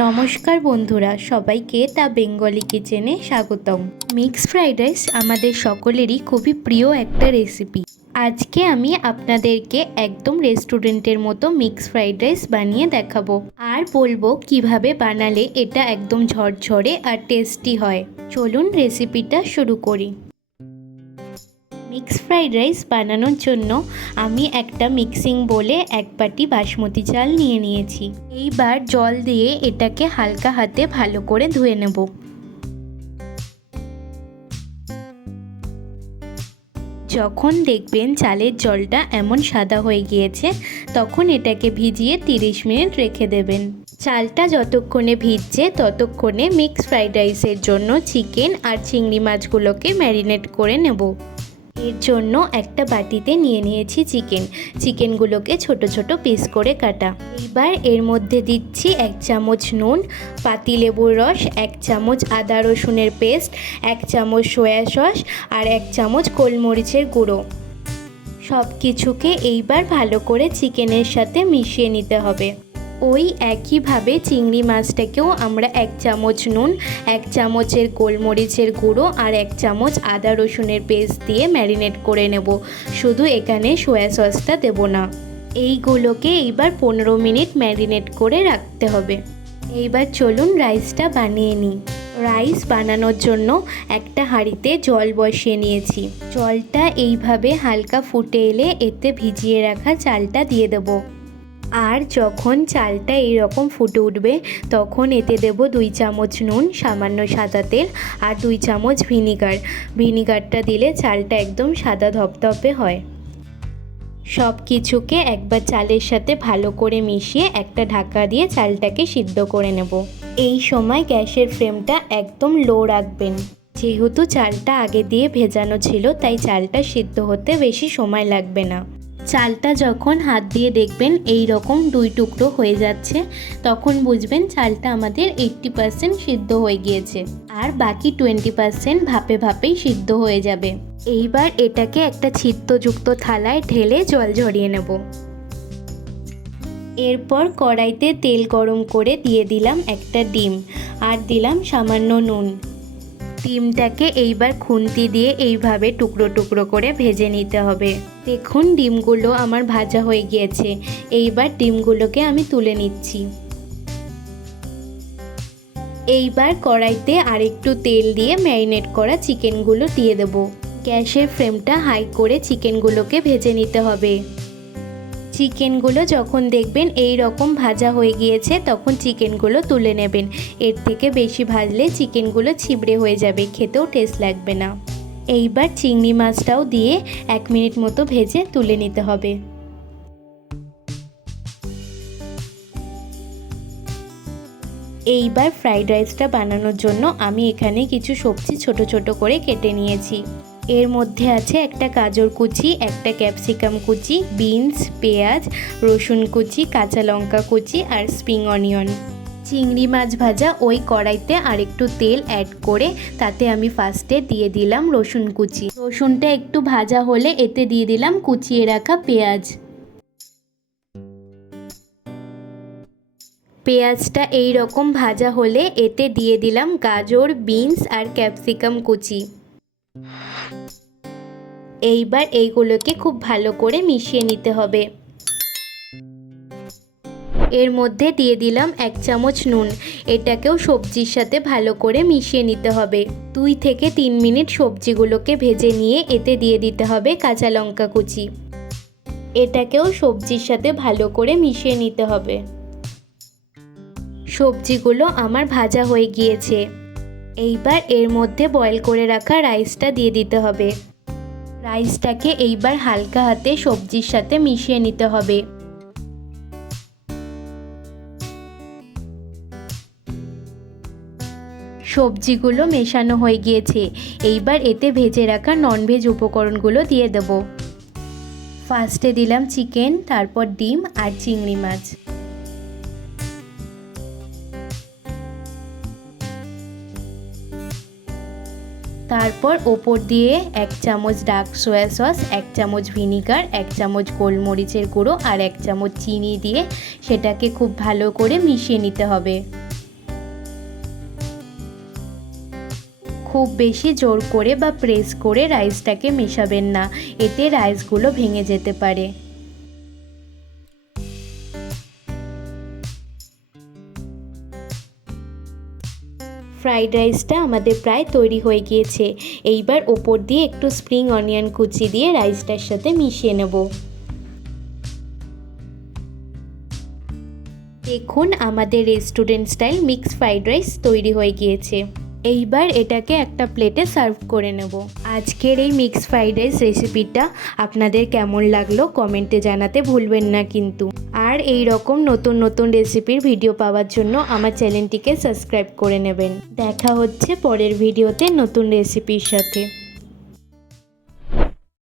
নমস্কার বন্ধুরা, সবাইকে দ্য বেঙ্গলি কিচেনে স্বাগতম। মিক্স ফ্রাইড রাইস আমাদের সকলেরই খুবই প্রিয় একটা রেসিপি। আজকে আমি আপনাদেরকে একদম রেস্টুরেন্টের মতো মিক্স ফ্রাইড রাইস বানিয়ে দেখাবো, আর বলবো কিভাবে বানালে এটা একদম ঝরঝরে আর টেস্টি হয়। চলুন রেসিপিটা শুরু করি। মিক্স ফ্রাইড রাইস বানানোর জন্য আমি একটা মিক্সিং বোলে এক বাটি বাসমতি চাল নিয়ে নিয়েছি। এইবার জল দিয়ে এটাকে হালকা হাতে ভালো করে ধুয়ে নেব। যখন দেখবেন চালের জলটা এমন সাদা হয়ে গিয়েছে, তখন এটাকে ভিজিয়ে 30 মিনিট রেখে দেবেন। চালটা যতক্ষণে ভিজছে ততক্ষণে মিক্স ফ্রাইড রাইসের জন্য চিকেন আর চিংড়ি মাছগুলোকে ম্যারিনেট করে নেব। এর জন্য একটা বাটিতে নিয়ে নিয়েছি চিকেনগুলোকে ছোট ছোট পিস করে কাটা। এইবার এর মধ্যে দিচ্ছি 1 চামচ নুন, পাতিলেবুর রস, 1 চামচ আদা রসুনের পেস্ট, 1 চামচ সয়া সস আর 1 চামচ গোলমরিচের গুঁড়ো। সব কিছুকে এইবার ভালো করে চিকেনের সাথে মিশিয়ে নিতে হবে। ওই একইভাবে চিংড়ি মাছটাকেও আমরা 1 চামচ নুন, 1 চামচের গোলমরিচের গুঁড়ো আর 1 চামচ আদা রসুনের পেস্ট দিয়ে ম্যারিনেট করে নেব। শুধু এখানে সয়া সসটা দেব না। এইগুলোকে এইবার 15 মিনিট ম্যারিনেট করে রাখতে হবে। এইবার চলুন রাইসটা বানিয়ে নিই। রাইস বানানোর জন্য একটা হাঁড়িতে জল বসিয়ে নিয়েছি। জলটা এইভাবে হালকা ফুটে এলে এতে ভিজিয়ে রাখা চালটা দিয়ে দেবো। আর যখন চালটা এইরকম ফুটে উঠবে তখন এতে দেব 2 চামচ নুন, সামান্য সাদা তেল আর 2 চামচ ভিনিগারটা দিলে চালটা একদম সাদা ধপধপে হয়। সব কিছুকে একবার চালের সাথে ভালো করে মিশিয়ে একটা ঢাকা দিয়ে চালটাকে সিদ্ধ করে নেব। এই সময় গ্যাসের ফ্লেমটা একদম লো রাখবেন। যেহেতু চালটা আগে দিয়ে ভেজানো ছিল তাই চালটা সিদ্ধ হতে বেশি সময় লাগবে না। চালটা যখন হাত দিয়ে দেখবেন এই রকম 2 টুকরো হয়ে যাচ্ছে, তখন বুঝবেন চালটা আমাদের 80% সিদ্ধ হয়ে গিয়েছে, আর বাকি 20% ভাপে ভাপেই সিদ্ধ হয়ে যাবে। এইবার এটাকে একটা ছিদ্রযুক্ত থালায় ঢেলে জল ঝরিয়ে নেব। এরপর কড়াইতে তেল গরম করে দিয়ে দিলাম একটা ডিম আর দিলাম সামান্য নুন। ডিমটাকে এইবার খুন্তি দিয়ে এইভাবে টুকরো টুকরো করে ভেজে নিতে হবে। দেখুন ডিমগুলো আমার ভাজা হয়ে গিয়েছে। এইবার ডিমগুলোকে আমি তুলে নিচ্ছি। এইবার কড়াইতে আরেকটু তেল দিয়ে ম্যারিনেট করা চিকেনগুলো দিয়ে দেব। গ্যাসের ফ্লেমটা হাই করে চিকেনগুলোকে ভেজে নিতে হবে। চিকেনগুলো যখন দেখবেন এই রকম ভাজা হয়ে গিয়েছে তখন চিকেনগুলো তুলে নেবেন। এর থেকে বেশি ভাজলে চিকেনগুলো ছিবড়ে হয়ে যাবে, খেতেও টেস্ট লাগবে না। এইবার চিংড়ি মাছটাও দিয়ে 1 মিনিট মতো ভেজে তুলে নিতে হবে। এইবার ফ্রাইড রাইসটা বানানোর জন্য আমি এখানে কিছু সবজি ছোট ছোট করে কেটে নিয়েছি। এর মধ্যে আছে একটা গাজর কুচি, একটা ক্যাপসিকাম কুচি, বিনস, পেঁয়াজ, রসুন কুচি, কাঁচা লঙ্কা কুচি আর স্প্রিং অনিয়ন। চিংড়ি মাছ ভাজা ওই কড়াইতে আরেকটু তেল অ্যাড করে তাতে আমি ফার্স্টে দিয়ে দিলাম রসুন কুচি। রসুনটা একটু ভাজা হলে এতে দিয়ে দিলাম কুচিয়ে রাখা পেঁয়াজ। পেঁয়াজটা এই রকম ভাজা হলে এতে দিয়ে দিলাম গাজর, বিনস আর ক্যাপসিকাম কুচি। এইবার এইগুলোকে খুব ভালো করে মিশিয়ে নিতে হবে। এর মধ্যে দিয়ে দিলাম 1 চামচ নুন। এটাকেও সবজির সাথে ভালো করে মিশিয়ে নিতে হবে। 2 থেকে 3 মিনিট সবজিগুলোকে ভেজে নিয়ে এতে দিয়ে দিতে হবে কাঁচা লঙ্কা কুচি। এটাকেও সবজির সাথে ভালো করে মিশিয়ে নিতে হবে। সবজিগুলো আমার ভাজা হয়ে গিয়েছে। এইবার এর মধ্যে বয়েল করে রাখা রাইসটা দিয়ে দিতে হবে। রাইসটাকে এইবার হালকা হাতে সবজির সাথে মিশিয়ে নিতে হবে। সবজিগুলো মেশানো হয়ে গিয়েছে। এইবার এতে ভেজে রাখা ননভেজ উপকরণগুলো দিয়ে দেব। ফার্স্টে দিলাম চিকেন, তারপর ডিম আর চিংড়ি মাছ। তারপর ওপর দিয়ে 1 চামচ ডার্ক সয়া সস, 1 চামচ ভিনিগার, 1 চামচ গোলমরিচের গুঁড়ো আর 1 চামচ চিনি দিয়ে সেটাকে খুব ভালো করে মিশিয়ে নিতে হবে। খুব বেশি জোর করে বা প্রেস করে রাইসটাকে মেশাবেন না, এতে রাইসগুলো ভেঙে যেতে পারে। ফ্রাইড রাইসটা আমাদের প্রায় তৈরি হয়ে গিয়েছে। এইবার ওপর দিয়ে একটু স্প্রিং অনিয়ন কুচি দিয়ে রাইসটার সাথে মিশিয়ে নেব। দেখুন আমাদের restaurant style mix fried rice তৈরি হয়ে গিয়েছে। এইবার এটাকে একটা প্লেটে সার্ভ করে নেব। আজকের এই মিক্স ফ্রাইড রাইস রেসিপিটা আপনাদের কেমন লাগলো কমেন্টে জানাতে ভুলবেন না কিন্তু। আর এই রকম নতুন নতুন রেসিপির ভিডিও পাওয়ার জন্য আমার চ্যানেলটিকে সাবস্ক্রাইব করে নেবেন। দেখা হচ্ছে পরের ভিডিওতে নতুন রেসিপির সাথে।